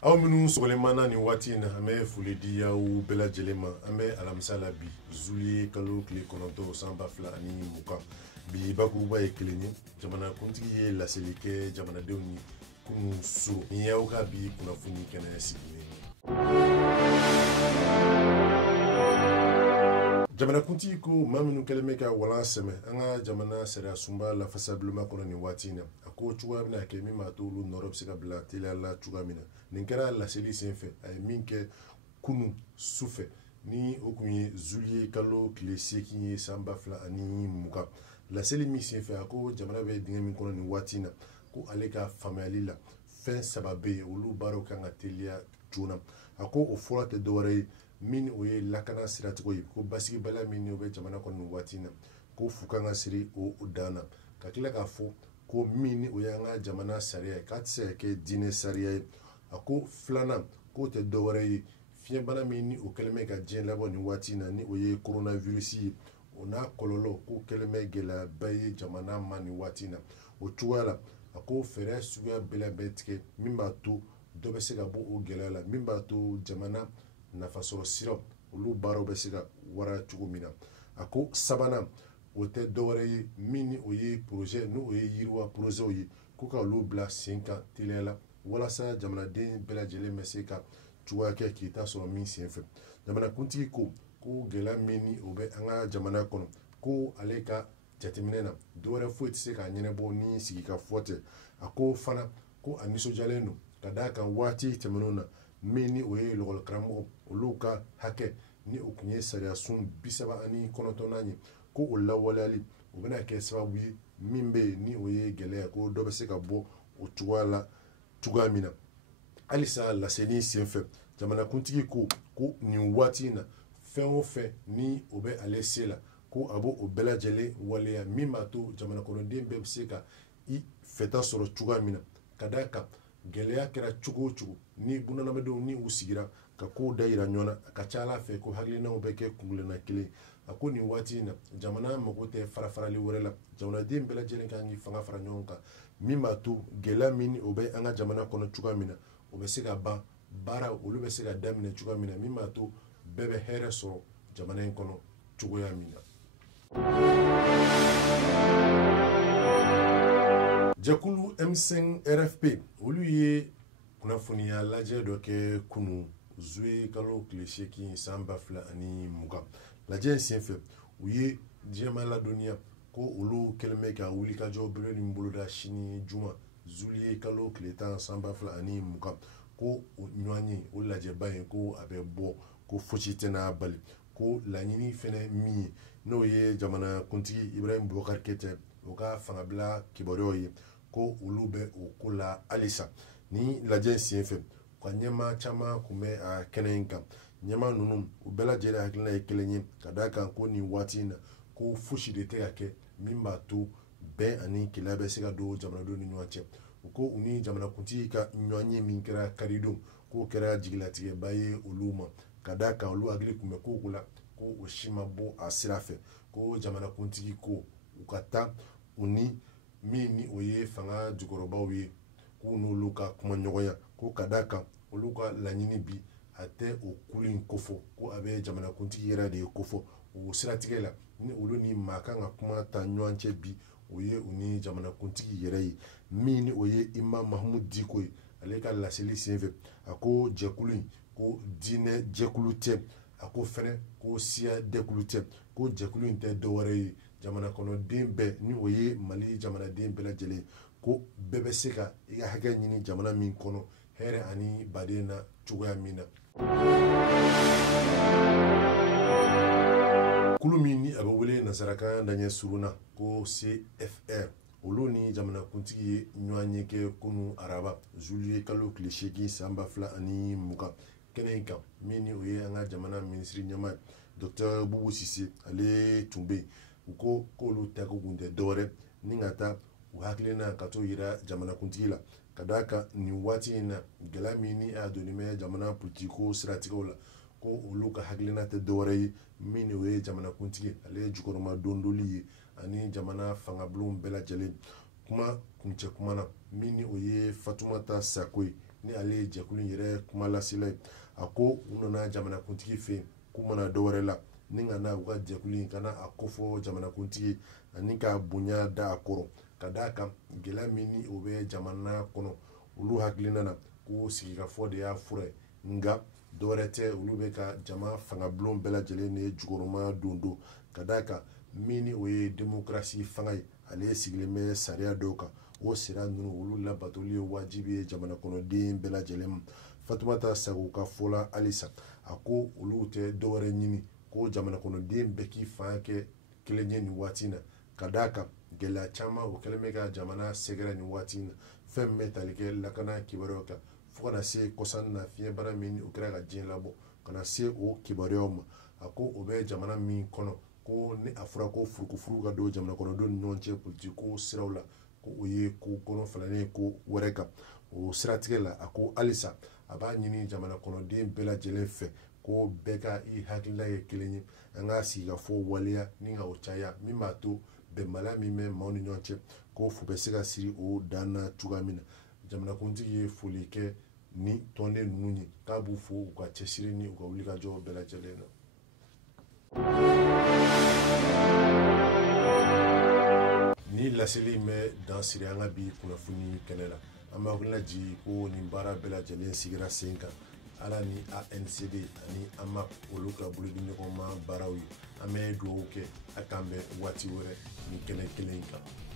aw minnu sɔgɔlenmana nin waati in na an bɛ foli di aw bɛɛ lajɛlen ma an bɛ alamisa la bi zuliye kalo tile 9 san 2020 bi bakuruba ye kelen ye jamanakuntigi ye laseli kɛ jamanadenw ye kunun suru ni y'aw ka bi kunnafoni kɛnɛ sigilen ye. Jamanakuntigi ko maa minnu kɛlen bɛ ka walan sɛmɛ an ka jamana sariya sunba lafasabulama kɔnɔ nin waati in na a ko cogoya bɛna kɛ min b'a to olu nɔrɔ bɛ se ka bila teliya la cogoya min na nin kɛra laseli senfɛ a ye min kɛ kunun sufɛ ni o kun ye zuliye kalo tile 8 ye san 2020 laseli min senfɛ a ko jamana bɛ dingɛ min kɔnɔ nin waati in na ko ale ka faamuyali la fɛn saba bɛ yen olu baaraw kan ka teliya joona a ko o fɔlɔ tɛ dɔwɛrɛ ye min o ye lakana siracogo ye ko basigibaliya min o bɛ jamana kɔnɔ nin waati in na ko fu kan ka siri o dan na ka tila k'a fɔ ko min o y'an ka jamana sariya ye k'a tɛ se ka kɛ diinɛ sariya ye a ko filanan k'o tɛ dɔwɛrɛ ye fiɲɛbana min ni o kɛlen bɛ ka diɲɛ labɔ nin waati in na ni o ye coronavirus ye o n'a kɔlɔlɔ k'o kɛlen bɛ gɛlɛyaba ye jamana ma nin waati in na o cogoya la a ko fɛɛrɛ suguya bɛɛ bɛ tigɛ min b'a to dɔ bɛ se ka bɔ o gɛlɛya la min b'a to jamana nafasɔrɔ siraw olu baaraw bɛ se ka wara cogo min na a ko sabanan o tɛ dɔwɛrɛ ye min ni o ye projet n'o ye yiriwa projetw ye ko ka olu bila sen kan teliya la walasa jamanaden bɛɛ lajɛlen bɛ se ka cogoya kɛ k'i ta sɔrɔ min senfɛ jamanakuntigi ko gɛlɛya min ni o bɛ an ka jamana kɔnɔ ko ale ka jateminɛ na dɔwɛrɛ foyi tɛ se k'a ɲɛnabɔ ni sigi ka fɔ tɛ a ko fana ko a nisɔndiyalen don ka d'a kan waati tɛmɛnenw na min ni o ye lakɔli karamɔgɔ olu ka hakɛ ni o kun ye sariya sun 39 ye ko o lawaleyali o bɛna kɛ sababu ye min bɛ yen ni o ye gɛlɛya ko dɔ bɛ se ka bɔ o cogoya la cogoya min na halisa laseli senfɛ jamanakuntigi ko nin waati in na fɛn o fɛn ni o bɛ ale se la ko a b'o bɛɛ lajɛlen waleya min b'a to jamanakɔnɔden bɛɛ bɛ se ka i fɛta sɔrɔ cogoya min na ka d'a kan gɛlɛya kɛra cogo o cogo ni bunadamadenw ni u sigira ka kow da yira ɲɔgɔn na a ka ca ala fɛ ko hakilinaw bɛ kɛ kungilenna kelen a ko nin waati in na jamana mago tɛ farafarali wɛrɛ la jamanaden bɛɛ lajɛlen kan k'i fanga fara ɲɔgɔn kan min b'a to gɛlɛya min o bɛ an ka jamana kɔnɔ cogoya min na o bɛ se ka ban baara olu bɛ se ka daminɛ cogoya min na min b'a to bɛɛ bɛ hɛrɛ sɔrɔ jamana in kɔnɔ cogoya min na. Jɛkulu M5 RFP olu ye kunnafoniya lajɛ dɔ kɛ kunu zuye kalo tile 8 san 2020 lajɛ in senfɛ u ye diɲɛma ladɔnniya ko olu kɛlen bɛ ka wulikajɔ bere ni boloda sini juma zuliye kalo tile 10 san 2020 ko ɲɔgɔn ye o lajɛba ye ko a bɛ bɔ ko fosi tɛna bali ko laɲini fɛnɛ min ye n'o ye jamanakuntigi Ibrahim Boubacar Keïta o ka fangabila kibaruyaw ye ko olu bɛ o ko la halisa ni lajɛ in senfɛ ka ɲɛmaa caman kun bɛ a kɛnɛ in kan ɲɛmaa ninnu u bɛɛ lajɛlen hakilina ye kelen ye ka d'a kan ko nin waati in na ko fosi de tɛ ka kɛ min b'a to bɛn ani kelenya bɛ se ka don jamanadenw ni ɲɔgɔn cɛ u ko u ni jamanakuntigi ka ɲɔgɔn ye min kɛra karidon k'o kɛra jigilatigɛba ye olu ma ka d'a kan olu hakili tun bɛ ko la ko o si ma bɔ a sira fɛ ko jamanakuntigi ko u ka taa u ni min ni o ye fanga jukɔrɔbaw ye k'u n'olu ka kuma ɲɔgɔnya ko ka d'a kan olu ka laɲini bi a tɛ o kulu in kofɔ ko a bɛ jamanakuntigi yɛrɛ de ye kofɔ o siratigɛ la ni olu ni maa kan ka kuma ta ɲɔgɔn cɛ bi o ye u ni jamanakuntigi yɛrɛ ye min ni o ye Imam Mahamudu Diko ye ale ka laseli senfɛ a ko jɛkulu in ko diinɛ jɛkulu tɛ a ko fɛnɛ ko siya dɛkulu tɛ ko jɛkulu in tɛ dɔwɛrɛ ye jamana kɔnɔden bɛɛ ni o ye Mali jamanaden bɛɛ lajɛlen ko bɛɛ bɛ se ka i ka hakɛ ɲini jamana min kɔnɔ hɛrɛ ani baden na cogoya min na. Kulu min ni a bɛ wele nasarakan daɲɛ surunna ko CFR olu ni jamanakuntigi ye ɲɔgɔn ye kɛ kunu araba zuliye kalo tile 8 san 2020 kɛnɛ in kan min ni o ye an ka jamana minisiri ɲɛmaa Dr Bubu Sise ale tun bɛ yen u ko k'olu ta ko kun tɛ dɔwɛrɛ ni ka taa u hakilina ka to yira jamanakuntigi la ka d'a kan nin waati in na gɛlɛya min ni a donnen bɛ jamana politiko siratigɛw la ko olu ka hakilina tɛ dɔwɛrɛ ye min o ye jamanakuntigi ale ye jukɔrɔma dondoli ye ani jamana fangabulon bɛɛ lajɛlen kuma kuncɛ kuma na min ni o ye Fatumata Sako ye ni ale jɛkulu yɛrɛ kuma lasela ye a ko u nana jamanakuntigi fɛ k'u mana dɔ wɛrɛ la ni ka na u ka jɛkulu kana a kofɔ jamanakuntigi ani ka bonya da a kɔrɔ ka d'a kan gɛlɛya min ni o bɛ jamana kɔnɔ olu hakilina na k'u sigikafɔ de y'a fura ye nka dɔwɛrɛ tɛ olu bɛ ka jama fangabulon bɛɛ lajɛlen de jukɔrɔma don ka d'a kan min ni o ye démocratie fanga ye ale sigilen bɛ sariya dɔw kan o sira ninnu olu labatoli ye wajibi ye jamana kɔnɔden bɛɛ lajɛlen ma Fatumata Sago ka fɔ la halisa a ko olu tɛ dɔwɛrɛ ɲini ko jamana kɔnɔden bɛɛ k'i fan kɛ kelen ye nin waati in na ka d'a kan gɛlɛya caman o kɛlen bɛ ka jamana sɛgɛrɛ nin waati in na fɛn min bɛ tali kɛ lakana kibaruyaw kan fo kana se kɔsan na fiɲɛbara min o kɛra ka diɲɛ labɔ kana se o kibaruyaw ma a ko o bɛ jamana min kɔnɔ ko ni a fɔra ko furukufuru ka don jamana kɔnɔdenw ni ɲɔgɔn cɛ politiko siraw la ko o ye ko kɔnɔfalanen ye ko wɛrɛ kan o siratigɛ la a ko halisa a b'a ɲini jamana kɔnɔden bɛɛ lajɛlen fɛ ko bɛɛ ka i hakilila ye kelen ye an ka sigikafɔ waleya ni ka o caya min b'a to bɛnbaliya min bɛ maaw ni ɲɔgɔn cɛ ko fu bɛ se ka siri o dan na cogoya min na jamanakuntigi ye foli kɛ ni tɔnden ninnu ye k'a b'u fo u ka cɛsiri ni u ka wulikajɔ bɛɛ lajɛlen na. Ni laseli in bɛ dan siri an ka bi kunnafoni kɛnɛ la an b'a hakilina jigin ko nin baara bɛɛ lajɛlen sigira sen kan ala ni ANCD ani AMAP olu ka bolodi ɲɔgɔn ma baaraw ye an bɛ dugawu kɛ a k'an bɛ waati wɛrɛ nin kɛnɛ kelen in kan.